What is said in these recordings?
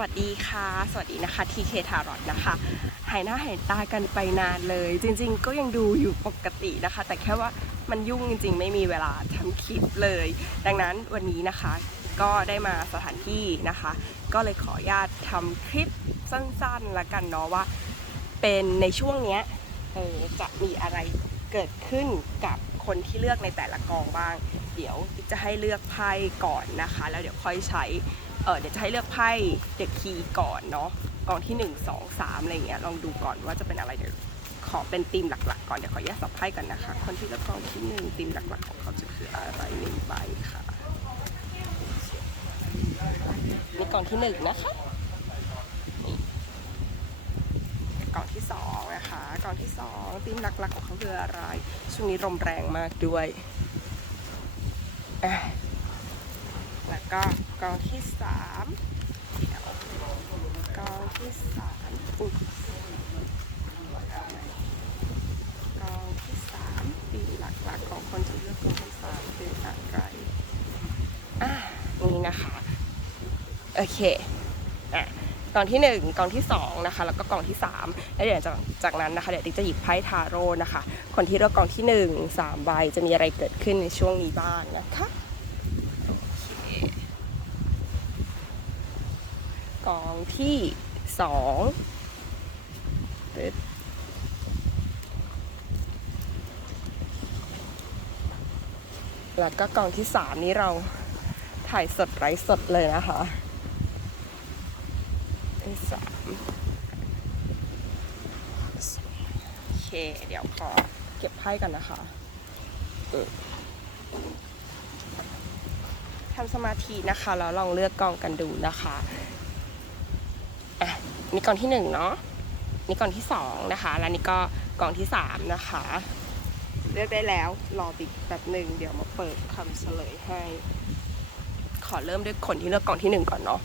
วัสดีค่ะ สวัสดีนะคะทีเคทารอตนะคะ หายหน้าหายตากันไปนานเลย จริง ๆ ก็ยังดูอยู่ปกตินะคะ แต่แค่ว่ามันยุ่งจริง ๆ ไม่มีเวลาทำคลิปเลย ดังนั้นวันนี้นะคะก็ได้มาสถานที่นะคะ ก็เลยขออนุญาตทำคลิปสั้นๆละกันเนาะว่า เป็นในช่วงเนี้ยเออจะมีอะไรเกิดขึ้นกับคนที่เลือกในแต่ละกองบ้าง เดี๋ยวจะให้เลือกไพ่ก่อนนะคะ แล้วเดี๋ยวค่อยใช้ เออเดี๋ยวจะให้เลือกไพ่เด็กคีก่อนเนาะกองที่ 1 2 3อะไรเงี้ยลองดูก่อนว่าจะเป็นอะไรเดี๋ยวขอเป็นธีมหลักๆ ก่อนเดี๋ยวขอแยกสับไพ่กันนะคะ คนที่เลือกกองที่หนึ่งธีมหลักๆของเขาจะคืออะไรหนึ่งใบค่ะนี่กองที่หนึ่งนะคะนี่กองที่สองนะคะกองที่สองธีมหลักๆของเขาคืออะไรช่วงนี้ลมแรงมากด้วยอะ แล้วก็กองที่สามเดี๋ยวกองที่สามอุ๊ยกองที่สามปีหลักๆของคนที่เลือกกองที่สามเป็นอะไรอะนี่นะคะโอเคอะกองที่หนึ่งกองที่สองนะคะแล้วก็กองที่สามแล้วเดี๋ยวจากจากนั้นนะคะเดี๋ยวติ๊กจะหยิบไพ่ทาโร่นะคะ คนที่เลือกกองที่หนึ่งสามใบจะมีอะไรเกิดขึ้นในช่วงนี้บ้างนะคะ กองที่สองตึ๊ดแล้วก็กองที่สามนี้เราถ่ายสดไร้สดเลยนะคะที่สามโอเค เดี๋ยวขอเก็บไพ่กันนะคะทำสมาธินะคะ แล้วลองเลือกกองกันดูนะคะ อะนี่กองที่หนึ่งเนาะนี่กองที่สองนะคะ แล้วนี่ก็กองที่สามนะคะ เลือกได้แล้วรอบิ๊กแบบหนึ่งเดี๋ยวมาเปิดคำเฉลยให้ ขอเริ่มด้วยคนที่เลือกกองที่หนึ่งก่อนเนาะ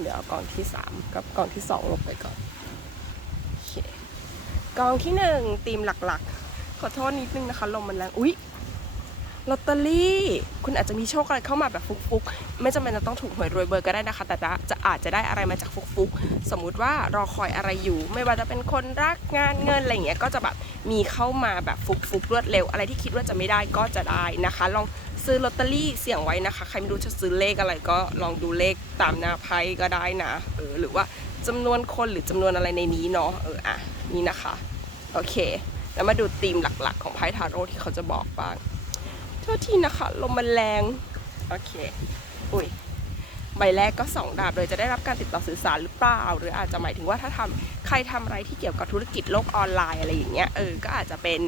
เดี๋ยวเอากองที่สามกับกองที่สองลงไปก่อนโอเคกองที่หนึ่งธีมหลักๆ ขอโทษนิดนึงนะคะลมมันแรงอุ๊ย ลอตเตอรี่คุณอาจจะมีโชคอะไรเข้ามาแบบฟุกๆ ไม่จำเป็นจะต้องถูกหวยรวยเบอร์ก็ได้นะคะ แต่จะจะอาจจะได้อะไรมาจากฟุกๆ สมมุติว่ารอคอยอะไรอยู่ ไม่ว่าจะเป็นคนรักงานเงินอะไรเงี้ยก็จะแบบมีเข้ามาแบบฟุกๆรวดเร็ว อะไรที่คิดว่าจะไม่ได้ก็จะได้นะคะ ลองซื้อลอตเตอรี่เสี่ยงไว้นะคะ ใครไม่รู้จะซื้อเลขอะไรก็ลองดูเลขตามหน้าไพ่ก็ได้นะเออหรือว่าจำนวนคนหรือจำนวนอะไรในนี้เนาะเอออะนี่นะคะโอเค แล้วมาดูธีมหลักๆ ของไพ่ทาโร่ที่เขาจะบอกบ้าง โทษทีนะคะ ลมมันแรง โอเค อุ้ยใบแรกก็ 2 ดาบเลยจะได้รับการติดต่อสื่อสารหรือเปล่า หรืออาจจะหมายถึงว่าถ้าทำใครทำอะไรที่เกี่ยวกับธุรกิจโลกออนไลน์อะไรอย่างเงี้ยเออก็อาจจะเป็น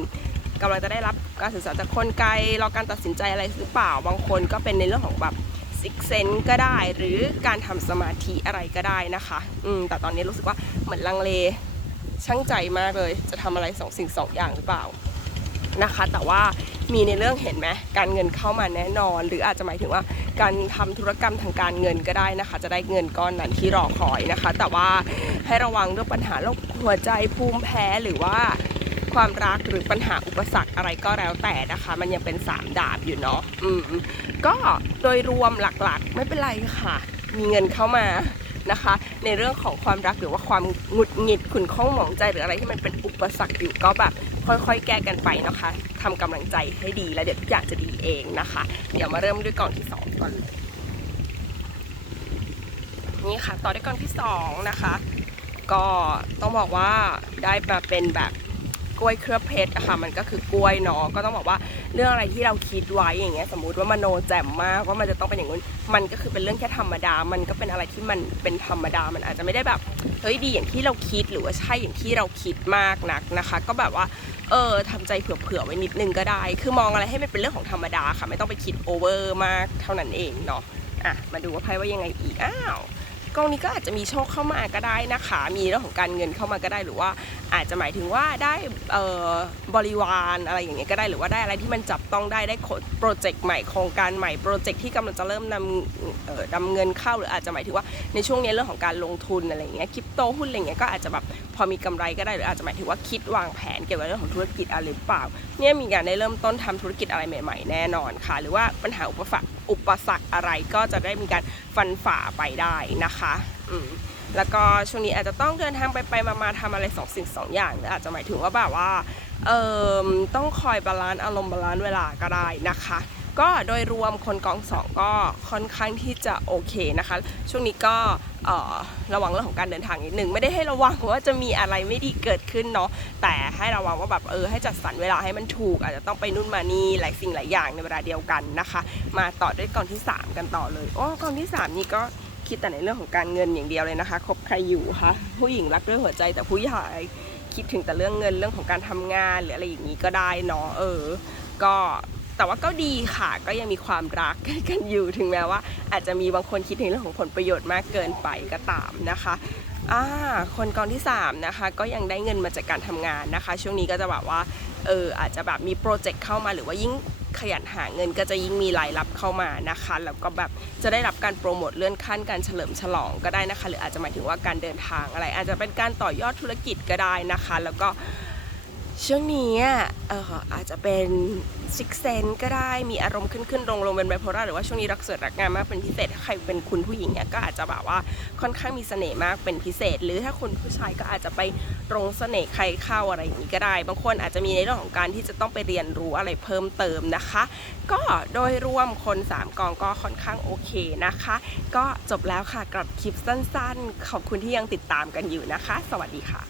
กำลังจะได้รับการสื่อสารจากคนไกลรอการตัดสินใจอะไรหรือเปล่าบางคนก็เป็นในเรื่องของแบบซิกเซนก็ได้ หรือการทำสมาธิอะไรก็ได้นะคะอืมแต่ตอนนี้รู้สึกว่าเหมือนลังเลช่างใจมากเลย จะทำอะไรสองสิ่งสองอย่างหรือเปล่านะคะ แต่ว่า มีในเรื่องเห็นไหมการเงินเข้ามาแน่นอน หรืออาจจะหมายถึงว่าการทำธุรกรรมทางการเงินก็ได้นะคะ จะได้เงินก้อนนั้นที่รอคอยนะคะ แต่ว่าให้ระวังเรื่องปัญหาโรคหัวใจภูมิแพ้หรือว่าความรักหรือปัญหาอุปสรรคอะไรก็แล้วแต่นะคะ มันยังเป็นสามดาบอยู่เนาะอืมก็โดยรวมหลักๆ ไม่เป็นไรค่ะ มีเงินเข้ามา นะคะ ในเรื่องของความรักหรือว่าความหงุดหงิดขุ่นข้องหมองใจหรืออะไรที่มันเป็นอุปสรรคอยู่ก็แบบค่อยๆ แก้กันไปนะคะทำกำลังใจให้ดีแล้วเดี๋ยวทุกอย่างจะดีเองนะคะ เดี๋ยวมาเริ่มด้วยกองที่สองก่อนเลยนี่ค่ะ ต่อด้วยกองที่สองนะคะ ก็ต้องบอกว่าได้มาเป็นแบบ กล้วยเคลือบเพชรอะค่ะ มันก็คือกล้วยเนาะก็ต้องบอกว่าเรื่องอะไรที่เราคิดไว้อย่างเงี้ยสมมุติว่ามโนแจ่มมากว่ามันจะต้องเป็นอย่างนู้นมันก็คือเป็นเรื่องแค่ธรรมดา มันก็เป็นอะไรที่มันเป็นธรรมดามันอาจจะไม่ได้แบบเฮ้ยดีอย่างที่เราคิดหรือว่าใช่อย่างที่เราคิดมากนักนะคะ ก็แบบว่าเออทำใจเผื่อๆไว้นิดนึงก็ได้ คือมองอะไรให้มันเป็นเรื่องของธรรมดาค่ะ ไม่ต้องไปคิดโอเวอร์มากเท่านั้นเองเนาะอะมาดูว่าไพ่ว่ายังไงอีกอ้าว กองนี้ก็อาจจะมีโชคเข้ามาก็ได้นะคะ มีเรื่องของการเงินเข้ามาก็ได้หรือว่าอาจจะหมายถึงว่าได้เอ่อบริวารอะไรอย่างเงี้ยก็ได้หรือว่าได้อะไรที่มันจับต้องได้ได้โปรเจกต์ใหม่โครงการใหม่โปรเจกต์ที่กำลังจะเริ่มนำเอ่อนำเงินเข้าหรืออาจจะหมายถึงว่าในช่วงนี้เรื่องของการลงทุนอะไรเงี้ยคริปโตหุ้นอะไรเงี้ยก็อาจจะแบบพอมีกำไรก็ได้หรืออาจจะหมายถึงว่าคิดวางแผนเกี่ยวกับเรื่องของธุรกิจอะไรหรือเปล่าเนี่ยมีการได้เริ่มต้นทำธุรกิจอะไรใหม่ ๆ แน่นอนค่ะ หรือว่าปัญหาอุปสรรค อุปสรรคอะไรก็จะได้มีการฟันฝ่าไปได้นะคะอืมแล้วก็ช่วงนี้อาจจะต้องเดินทางไปไปมามาทำอะไรสองสิ่งสองอย่างอาจจะหมายถึงว่าแบบว่าเอ่อต้องคอยบาลานซ์อารมณ์บาลานซ์เวลาก็ได้นะคะ ก็โดยรวมคนกองสองก็ค่อนข้างที่จะโอเคนะคะ ช่วงนี้ก็ระวังเรื่องของการเดินทางนิดนึงไม่ได้ให้ระวังว่าจะมีอะไรไม่ดีเกิดขึ้นเนาะแต่ให้ระวังว่าแบบเออให้จัดสรรเวลาให้มันถูก อาจจะต้องไปนู่นมานี่หลายสิ่งหลายอย่างในเวลาเดียวกันนะคะ มาต่อด้วยกองที่ 3 กันต่อเลยโอ้กองที่ 3 นี่ก็คิดแต่ในเรื่องของการเงินอย่างเดียวเลยนะคะคบใครอยู่คะผู้หญิงรักด้วยหัวใจแต่ผู้ชายคิดถึงแต่เรื่องเงินเรื่องของการทำงานหรืออะไรอย่างนี้ก็ได้เนาะเออ ก็ แต่ว่าก็ดีค่ะก็ยังมีความรักกันอยู่ถึงแม้ว่า อาจจะมีบางคนคิดถึงเรื่องของผลประโยชน์มากเกินไปก็ตามนะคะอ่าคนกองที่3นะคะก็ยังได้เงินมาจากการทำงานนะคะ ช่วงนี้ก็จะแบบว่าเอออาจจะแบบมีโปรเจกต์เข้ามาหรือว่ายิ่งขยันหาเงินก็จะยิ่งมีรายรับเข้ามานะคะแล้วก็แบบจะได้รับการโปรโมทเลื่อนขั้นการเฉลิมฉลองก็ได้นะคะ หรืออาจจะหมายถึงว่าการเดินทางอะไร อาจจะเป็นการต่อยอดธุรกิจก็ได้นะคะ แล้วก็ ช่วงนี้อะเอออาจจะเป็นซิกเซนก็ได้มีอารมณ์ขึ้นขึ้นลงลงเป็นไบโพล่าหรือว่าช่วงนี้รักสวยรักงามมากเป็นพิเศษถ้าใครเป็นคุณผู้หญิงเนี่ยก็อาจจะแบบว่าค่อนข้างมีเสน่ห์มากเป็นพิเศษ หรือถ้าคุณผู้ชายก็อาจจะไปตรงเสน่ห์ใครเข้าอะไรอย่างนี้ก็ได้ บางคนอาจจะมีในเรื่องของการที่จะต้องไปเรียนรู้อะไรเพิ่มเติมนะคะ ก็โดยรวมคน 3กองก็ค่อนข้างโอเคนะคะ ก็จบแล้วค่ะกับคลิปสั้น ๆ ขอบคุณที่ยังติดตามกันอยู่นะคะ สวัสดีค่ะ